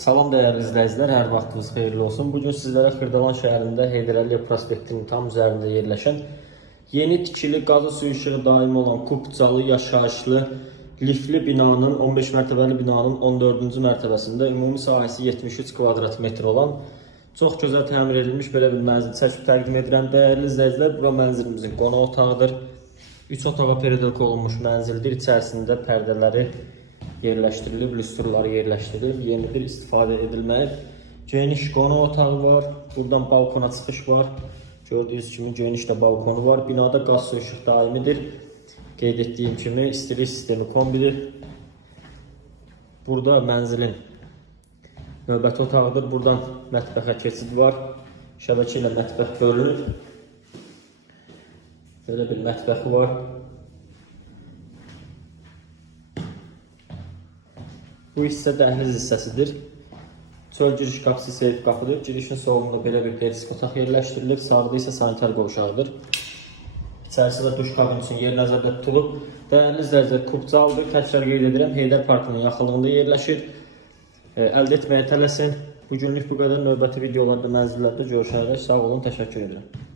Salam dəyərli izləyicilər, hər vaxtınız xeyirli olsun. Bugün sizlərə Xırdalan şəhərində Heydər Əliyev prospektinin tam üzərində yerləşən yeni tikili qazı suyu işığı daimi olan kubcalı, yaşayışlı, lifli binanın, 15 mərtəbəli binanın 14-cü mərtəbəsində ümumi sahəsi 73 kvadrat metr olan çox gözəl təmir edilmiş belə bir mənzil çəkib təqdim edirəm. Dəyərli izləyicilər, bura mənzilimizin qonaq otağıdır. 3 otağa periodika olunmuş mənzildir. İçərisində pərdələri yerləşdirilib, lüstrları yerləşdirilib, yenidir, istifadə edilməyib. Geniş qonaq otağı var, buradan balkona çıxış var. Gördüyünüz kimi geniş də balkonu var. Binada qaz su işıq daimidir. Qeyd etdiyim kimi istilik sistemi kombidir. Burada mənzilin növbəti otağıdır. Buradan mətbəxə keçid var. Şəbəkə ilə mətbəx bölünür. Belə bir mətbəxi var. Bu hissə dəhliz hissəsidir. Çöl giriş qapısı seyf qapıdır. Girişin solunda belə bir derisk otaq yerləşdirilib. Sağda isə sanitar qovşağıdır. İçərisində duş kabini üçün yer nəzərdə tutulub. Dəyərli izləyicilər, kubcalıdır. Təkrar qeyd edirəm, Heydər Parkının yaxınlığında yerləşir. Əldə etməyə tələsin. Bugünlük bu qədər. Növbəti videolarda, mənzillərdə görüşənədək sağ olun, təşəkkür edirəm.